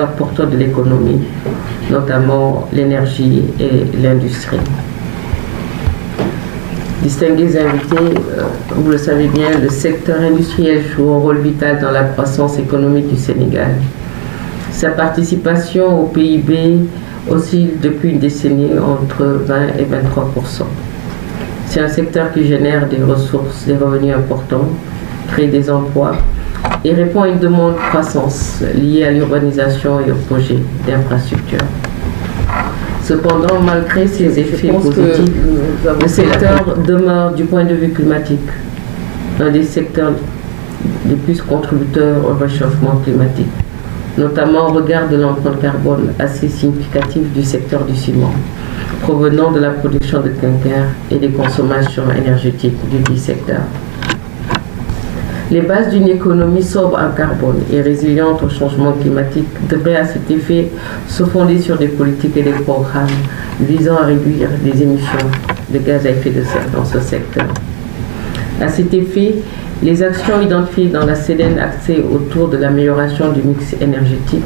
secteurs porteurs de l'économie, notamment l'énergie et l'industrie. Distingués invités, vous le savez bien, le secteur industriel joue un rôle vital dans la croissance économique du Sénégal. Sa participation au PIB oscille depuis une décennie entre 20 et 23%. C'est un secteur qui génère des ressources, des revenus importants, crée des emplois et répond à une demande de croissance liée à l'urbanisation et aux projets d'infrastructure. Cependant, malgré ces effets positifs, le secteur demeure, du point de vue climatique, un des secteurs les plus contributeurs au réchauffement climatique, notamment au regard de l'empreinte carbone assez significative du secteur du ciment, provenant de la production de clinker et des consommations énergétiques du dit secteur. Les bases d'une économie sobre en carbone et résiliente au changement climatique devraient à cet effet se fonder sur des politiques et des programmes visant à réduire les émissions de gaz à effet de serre dans ce secteur. À cet effet, les actions identifiées dans la CEDEN axées autour de l'amélioration du mix énergétique,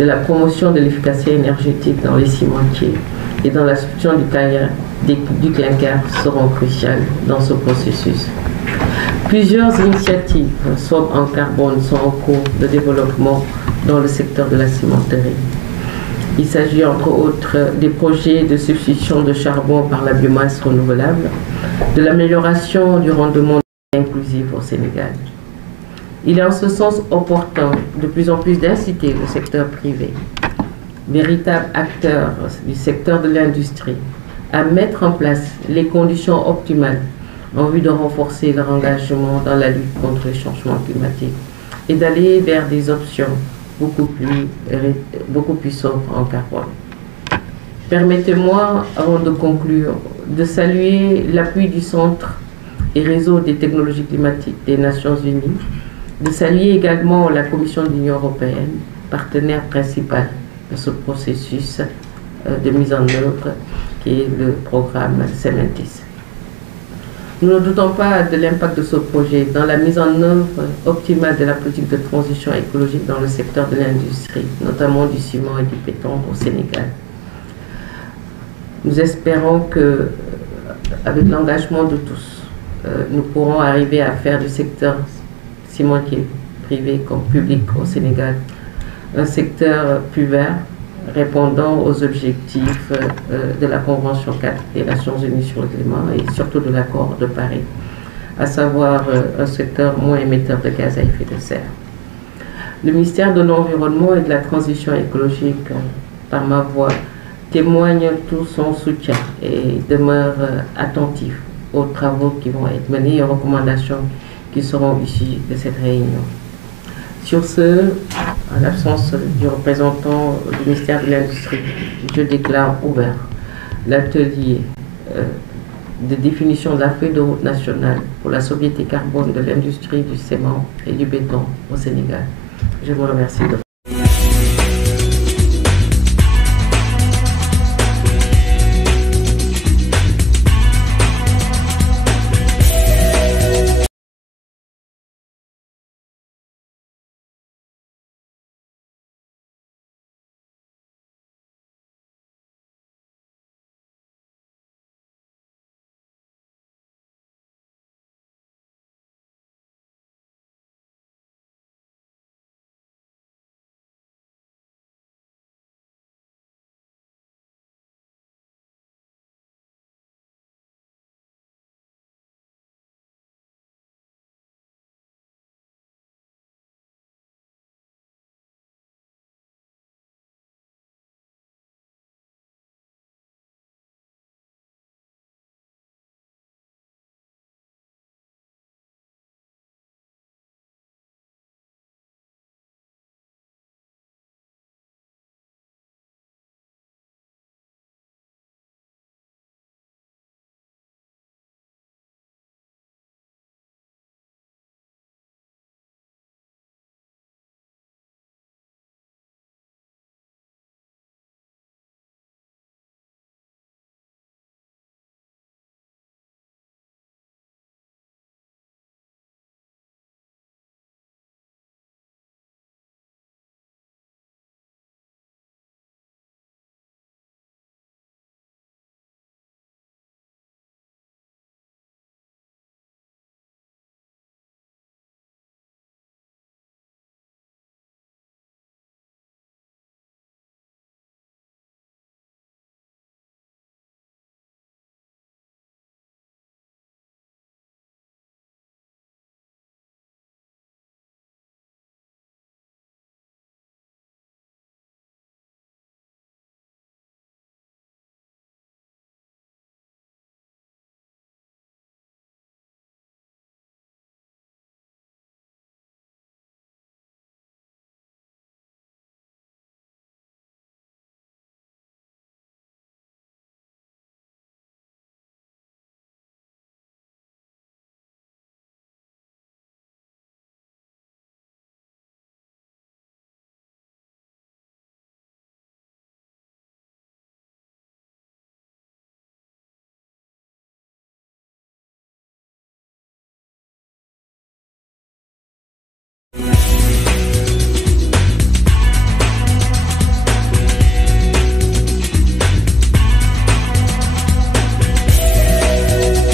de la promotion de l'efficacité énergétique dans les cimentiers et dans la substitution du clinker seront cruciales dans ce processus. Plusieurs initiatives sobres en carbone sont en cours de développement dans le secteur de la cimenterie. Il s'agit entre autres des projets de substitution de charbon par la biomasse renouvelable, de l'amélioration du rendement inclusif au Sénégal. Il est en ce sens opportun de plus en plus d'inciter le secteur privé, véritable acteur du secteur de l'industrie, à mettre en place les conditions optimales en vue de renforcer leur engagement dans la lutte contre le changement climatique et d'aller vers des options beaucoup plus sobres en carbone. Permettez-moi, avant de conclure, de saluer l'appui du Centre et Réseau des technologies climatiques des Nations Unies, de saluer également la Commission de l'Union européenne, partenaire principal de ce processus de mise en œuvre qui est le programme Cementis. Nous ne doutons pas de l'impact de ce projet dans la mise en œuvre optimale de la politique de transition écologique dans le secteur de l'industrie, notamment du ciment et du béton au Sénégal. Nous espérons que, avec l'engagement de tous, nous pourrons arriver à faire du secteur cimentier privé comme public au Sénégal un secteur plus vert, répondant aux objectifs de la Convention 4 des Nations Unies sur le climat et surtout de l'accord de Paris, à savoir un secteur moins émetteur de gaz à effet de serre. Le ministère de l'Environnement et de la Transition écologique, par ma voix, témoigne tout son soutien et demeure attentif aux travaux qui vont être menés et aux recommandations qui seront issues de cette réunion. Sur ce, en l'absence du représentant du ministère de l'Industrie, je déclare ouvert l'atelier de définition de la feuille de route nationale pour la sobriété carbone de l'industrie du ciment et du béton au Sénégal. Je vous remercie.